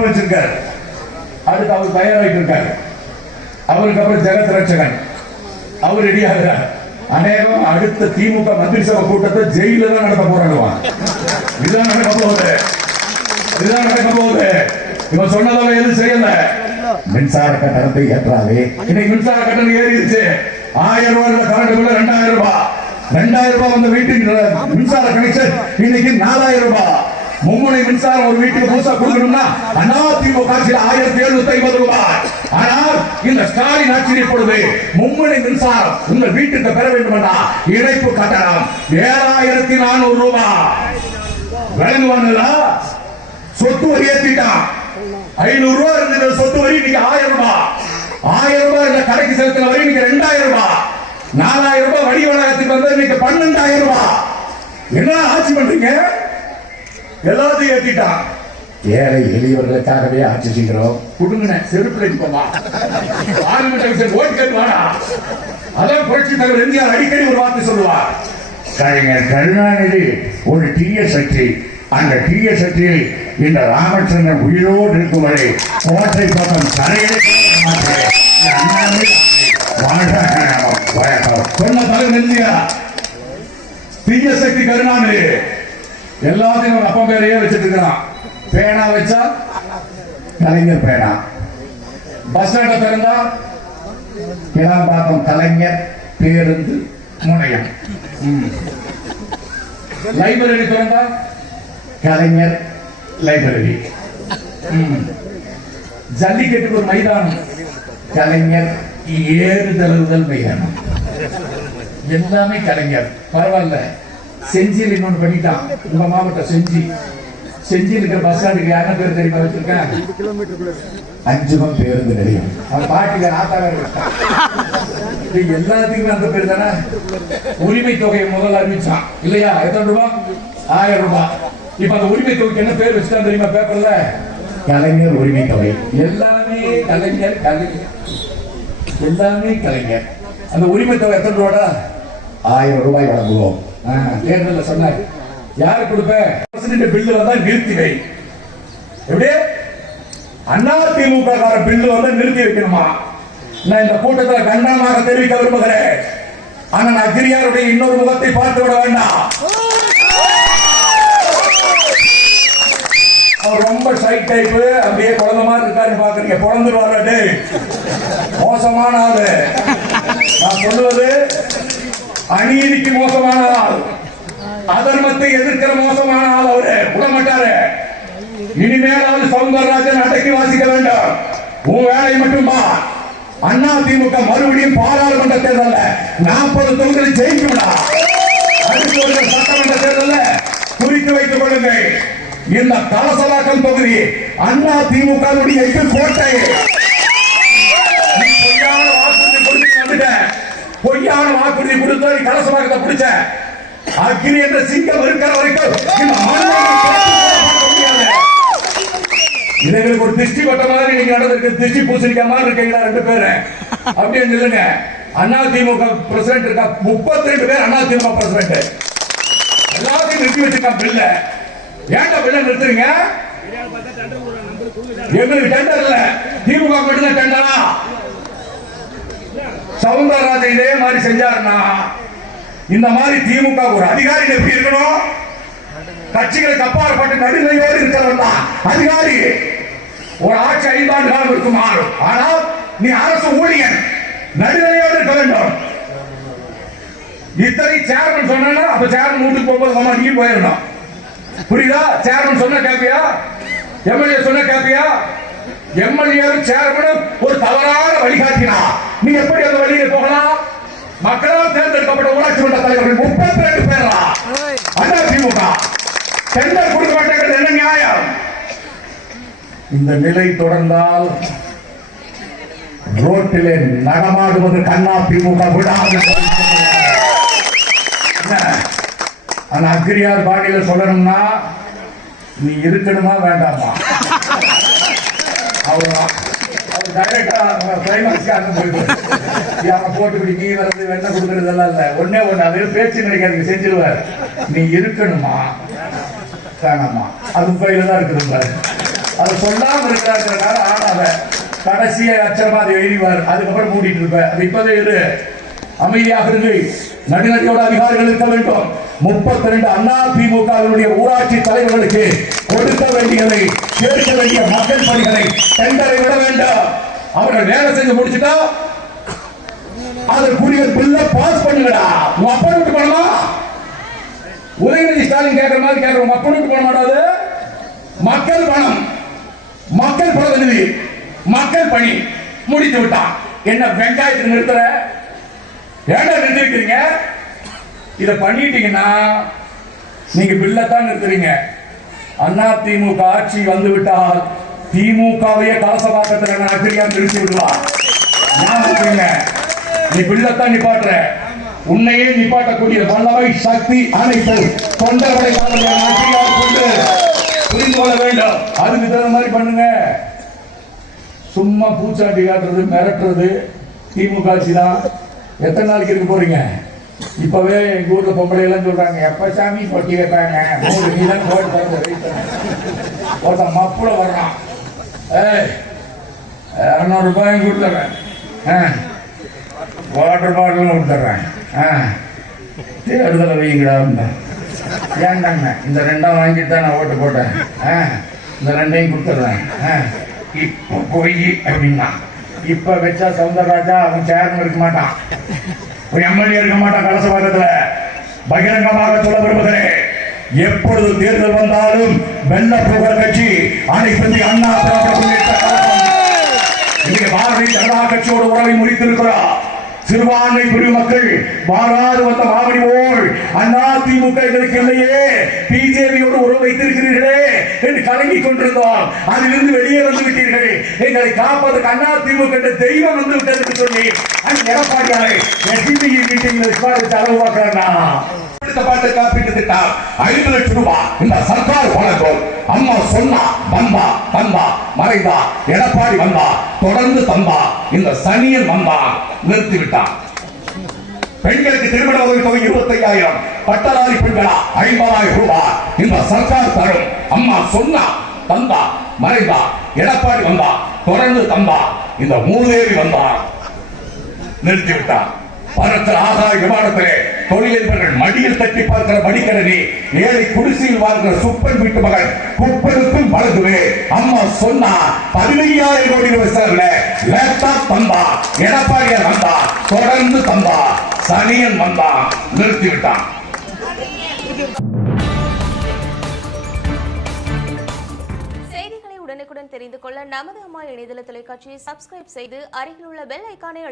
பணம் வச்சிருக்காரு. அடுத்து அவர் தயாராகிட்டு இருக்காரு. அவருக்கு அப்புறம் ஜெகத் ரட்சகன் அவர் ரெடி ஆகிறார். அநேகம் அடுத்த திமுக மந்திரி சபை கூட்டத்தை ஜெயில தான் நடத்த போறாங்க. இதுதான் நடக்க போகுது. இதுதான் நடக்க போகுது. இவன் சொன்னதெல்லாம் எதுவும் செய்யல. மின்சார கட்டணத்தை ஏற்றாதே. இன்னைக்கு மின்சார கட்டணம் ஏறிடுச்சு. 1000 ரூபாய் கரண்ட் பில் 2000 ரூபாய். 2000 ரூபாய் வந்து வீட்டுக்கு மின்சார கனெக்ஷன் இன்னைக்கு 4000 ரூபாய். மும்முனை மின்சாரம் ஒரு வீட்டுக்கு புதுசா கொடுக்கணும்னா அதிமுக ஆட்சியில் 1750 ரூபாய். ஆனால் இந்த ஸ்டாலின் ஆட்சியில் இப்பொழுது மும்முனை மின்சாரம் உங்கள் வீட்டுக்கு பெற வேண்டும் என்றால் இணைப்பு கட்டணம் 7400 ரூபாய். விளங்குவாங்கல்ல? சொத்து வரி ஏற்றிட்டான். 500 ரூபாய் இருந்த சொத்து வரி இன்னைக்கு 1000 ரூபாய். 1000 ரூபாய் இந்த கடைக்கு செலுத்தின வரி இன்னைக்கு 2000 ரூபாய். 4000 ரூபாய் வடி வழக்கத்துக்கு வந்து இன்னைக்கு 12000 ரூபாய். என்ன ஆட்சி பண்றீங்க? எல்லாத்தையும் ஏற்றிட்டான். ஏழை எளியவர்களுக்காகவே ஆட்சி செய்கிறோம். குடுங்க செருப்பு ஓட்டு கேட்டுவானா? அதான் புரட்சி தலைவர் எம்ஜிஆர் அடிக்கடி ஒரு வார்த்தை சொல்லுவார். கலைஞர் கருணாநிதி ஒரு தீய சக்தி. அந்த தீய சக்தியில் இந்த ராமச்சந்திரன் உயிரோடு இருக்கும் வரை கோட்டை பக்கம் தரையிலே சொன்ன தலைவர் எம்ஜிஆர். தீய சக்தி கருணாநிதி எல்லாத்தையும் அப்பா பேரையே வச்சிட்டு இருக்கிறான். பேனா வச்சா கலைஞர் பேனா. பஸ் ஸ்டாண்ட திறந்தா கிளாம்பாக்கம் கலைஞர் பேருந்து முனையம். லைப்ரரி திறந்தா கலைஞர் லைப்ரரி. ஜல்லிக்கட்டுக்கு ஒரு மைதானம் கலைஞர் ஏறுதழுதல் மைதானம். எல்லாமே கலைஞர். பரவாயில்ல. செஞ்சியில் இன்னொன்று பண்ணிட்டான். உங்க மாவட்டம் செஞ்சியில் இருக்கிற பஸ் ஸ்டாண்டுக்கு யாரும் பேர் தெரியுமா வச்சிருக்கேன்? 5 பேருந்து நிலையம். அவன் பாட்டில ஆத்தாவே எல்லாத்துக்குமே அந்த பேர் தானே. உரிமை தொகையை முதல்ல அறிவிச்சான் இல்லையா? எத்தனை ரூபாய்? 1000 ரூபாய். இப்ப அந்த உரிமை தொகைக்கு என்ன பேர் வச்சுட்டான் தெரியுமா பேப்பர்ல? கலைஞர் உரிமை தொகை. எல்லாமே கலைஞர் கலைஞர் எல்லாமே கலைஞர். அந்த உரிமை தொகை எத்தனை ரூபாடா? 1000 ரூபாய் வழங்குவோம். தேர்தல் சொன்னார். யாரு கொடுப்ப? பில்லு வந்தா நிறுத்தி வை. எப்படி அதிமுக பில்லு வந்தா நிறுத்தி வைக்கணுமா? நான் இந்த கூட்டத்தில் கண்டனமாக தெரிவிக்க விரும்புகிறேன். ஆனால் அக்ரியாருடைய இன்னொரு முகத்தை பார்த்து விட வேண்டாம். அவர் ரொம்ப சைட் டைப். அப்படியே குழந்தை மாதிரி இருக்காருன்னு பாக்குறீங்க. குழந்துருவாரு. மோசமான ஆளு. நான் சொல்லுவது அநீதிக்கு மோசமான ஆள். அதர்மத்தை எதிர்க்கிற மோசமான ஆள். அவரு விடமாட்டாரு. இனிமேலாவது சவுந்தரராஜன் அடக்கி வாசிக்க வேண்டும். உன் வேலை மட்டுமா? அதிமுக மறுபடியும் பாராளுமன்ற தேர்தல் 40 தொகுதிகளில் ஜெயிக்கும்டா. அடுத்து ஒரு சட்டமன்ற தேர்தல் குறித்து வைத்துக் கொள்ளுங்கள். இந்த கலசலாக்கம் தொகுதி அதிமுக கோட்டை. பொய்யான வாக்குறுதி கொடுத்து வந்துட்ட. பொய்யான வாக்குறுதி கொடுத்து கலசலாக்கத்தை பிடிச்ச அக்னி என்ற சிங்கம் இருக்கிற வரைக்கும் இதுங்களுக்கு ஒரு திருஷ்டி பட்ட மாதிரி நீங்க நடந்திருக்கு. திருஷ்டி பூசணிக்க மாதிரி இருக்கீங்களா 2 பேரு? அப்படியே சொல்லுங்க. அதிமுக பிரசிடென்ட் இருக்கா 32 பேர். அதிமுக பிரசிடென்ட் எல்லாத்தையும் நிறுத்தி வச்சிருக்கான் பில்ல. ஏன்டா பில்ல நிறுத்துறீங்க? எங்களுக்கு டெண்டர் இல்ல. திமுக மட்டும் டெண்டரா? சவுந்தரராஜன் இதே மாதிரி செஞ்சாருன்னா இந்த மாதிரி திமுக ஒரு அதிகாரி எப்படி இருக்கணும்? கட்சிகளுக்கு அப்பாற்பட்டு நடுநிலையோடு இருக்கிறவன் தான் அதிகாரி. ஒரு ஆட்சி 5 ஆண்டு காலம் இருக்குமா? ஆனால் நீ அரசு ஊழியன், நடுநிலையோடு இருக்க வேண்டும். இத்தனை சேர்மன் சொன்னா அப்ப சேர்மன் வீட்டுக்கு போகும்போது நீ போயிடணும். புரியுதா? சேர்மன் சொன்ன கேப்பியா? எம்எல்ஏ சொன்ன கேப்பியா? எம்எல்ஏ சேர்மனும் ஒரு தவறான வழிகாட்டினா நீ எப்படி அந்த வழியில போகலாம்? மக்களால் தேர்ந்தெடுக்கப்பட்ட ஊராட்சி மன்ற தலைவர்கள் 32 பேரா அதிமுக டெண்டர் கொடுக்க மாட்டேங்கிறது என்ன நியாயம்? இந்த நிலை தொடர்ந்தால் ரோட்டிலே நடமாடுவது அதிமுக விடாது. அக்ரியார் பாணியில சொல்லணும்னா நீ இருக்கணுமா வேண்டாமா? அவர் டைரக்டா போட்டு நீ வர்றது வெண்ண கொடுக்கறது எல்லாம் இல்ல. ஒன்னே ஒண்ணு அது பேச்சு நினைக்காது செஞ்சிருவார். நீ இருக்கணுமா வேணாமா? அது கையில தான் இருக்குது. அதை சொல்லாம இருக்கிறாங்க. ஆனாத கடைசியை அச்சரமா அதை எழுதிவார். அதுக்கப்புறம் மூடிட்டு இருப்ப. அது இப்பவே இரு, அமைதியாக இருந்து நடுநடியோட அதிகாரிகள் இருக்க வேண்டும். 32 அண்ணா திமுகவினுடைய ஊராட்சி தலைவர்களுக்கு கொடுக்க வேண்டியதை, கேட்க வேண்டிய மக்கள் பணிகளை டெண்டரை விட வேண்டும். அவர்கள் வேலை செஞ்சு முடிச்சுட்டா அதற்குரிய பில்ல பாஸ் பண்ணுங்கடா. உங்க அப்பா விட்டு போனமா? உதயநிதி ஸ்டாலின் கேட்கிற மாதிரி கேட்கிற உங்க அப்பா விட்டு போன மாட்டாது. மக்கள் பணம், மக்கள் பிரதிநிதி, மக்கள் பணி முடித்து விட்டான். என்ன வெங்காயத்துக்கு நிறுத்துற? ஏன்டா நிறுத்திருக்கீங்க? இதை பண்ணிட்டீங்கன்னா நீங்க பில்லத்தான் நிறுத்துறீங்க. அண்ணா திமுக ஆட்சி வந்து விட்டால் திமுகவையே கலசபாக்கத்தில் அக்கிரியா நிறுத்தி விடுவார். நீ பில்லத்தான் நிப்பாட்டுற. உன்னையே நிப்பாட்டக்கூடிய வல்லமை சக்தி அனைத்து தொண்டர்களை கொண்டு புரிந்து கொள்ள வேண்டும். அதுக்கு தகுந்த மாதிரி பண்ணுங்க. சும்மா பூச்சாண்டி காட்டுறது, மிரட்டுறது திமுக ஆட்சி தான். எத்தனை நாளைக்கு இருக்க போறீங்க? இப்பவே எங்க ஊர்ல பொம்பளை எல்லாம் சொல்றாங்க, எப்ப சாமி பொட்டி வைப்பாங்க? நீதான் ஒருத்தன் மப்புல வர்றான், 200 ரூபாயும் கொடுத்துறேன், வாட்டர் பாட்டிலும் கொடுத்துட்றேன், தேர்தலை வைங்கடா. ஏன்டாங்க இந்த 2 வாங்கிட்டு தான் நான் ஓட்டு போட்டேன், இந்த 2ஐயும் கொடுத்துட்றேன். இப்போ போய் அப்படின்னா இப்ப வச்சா சவுந்தரராஜா அவன் சேர்மன் இருக்க மாட்டான், எம்எல்ஏ இருக்க மாட்டான். கலசபாக்கத்துல பகிரங்கமாக சொல்ல விரும்புகிறேன், எப்பொழுது தேர்தல் வந்தாலும் வெள்ள போகிற கட்சி அனைத்து இந்திய அண்ணா திராவிட முன்னேற்ற கழகம் பாரதிய ஜனதா கட்சியோட உறவை முடித்திருக்கிறார். சிறுபான்மை பிரிவு மக்கள் மாறாது வந்த மாவடி போல் அண்ணா திமுக எங்களுக்கு இல்லையே, பிஜேபியோடு உறவு வைத்திருக்கிறீர்களே என்று கலங்கிக் கொண்டிருந்தோம். அதிலிருந்து வெளியே வந்து விட்டீர்கள். எங்களை காப்பதற்கு அண்ணா திமுக என்ற தெய்வம் வந்து விட்டது என்று சொல்லி அந்த எடப்பாடியாரை மீட்டிங்கில் விவாதித்து அளவு பார்க்கிறாங்க. காப்பீட்டு திட்டம் 5 லட்சம் ரூபாய் இந்த சர்க்கார் வழங்கும். அம்மா சொன்னா வந்தா, தந்தா மறைந்தா, எடப்பாடி வந்தா தொடர்ந்து தந்தா, இந்த சனியன் வந்தா நிறுத்திவிட்டார். பெண்களுக்கு திருமண உதவி தொகை 25,000, பட்டதாரி பெண்களா 50,000 ரூபாய் இந்த சர்க்கார் தரும். அம்மா சொன்னா தந்தா, மறைந்தா, எடப்பாடி வந்தா தொடர்ந்து தந்தா, இந்த மூதேவி வந்தா நிறுத்திவிட்டார். பரத்தில் ஆகாய விமானத்திலே தொழிலதிபர்கள் மடியில் தட்டி பார்க்கிற மடிக்கணி, ஏழை குடிசையில் வாழ்கிற சுப்பன் வீட்டு மகன் குப்பனுக்கும் வழங்குவே. அம்மா சொன்னா 15,000 கோடி ரூபாய் செலவுல லேப்டாப் தந்தா, எடப்பாடியார் வந்தா தொடர்ந்து தந்தா, சனியன் வந்தா நிறுத்திவிட்டான். செய்திகளை உடனுக்குடன் தெரிந்து கொள்ள நமது அம்மா இணையதள தொலைக்காட்சியை சப்ஸ்கிரைப் செய்து அருகில் உள்ள பெல் ஐகானை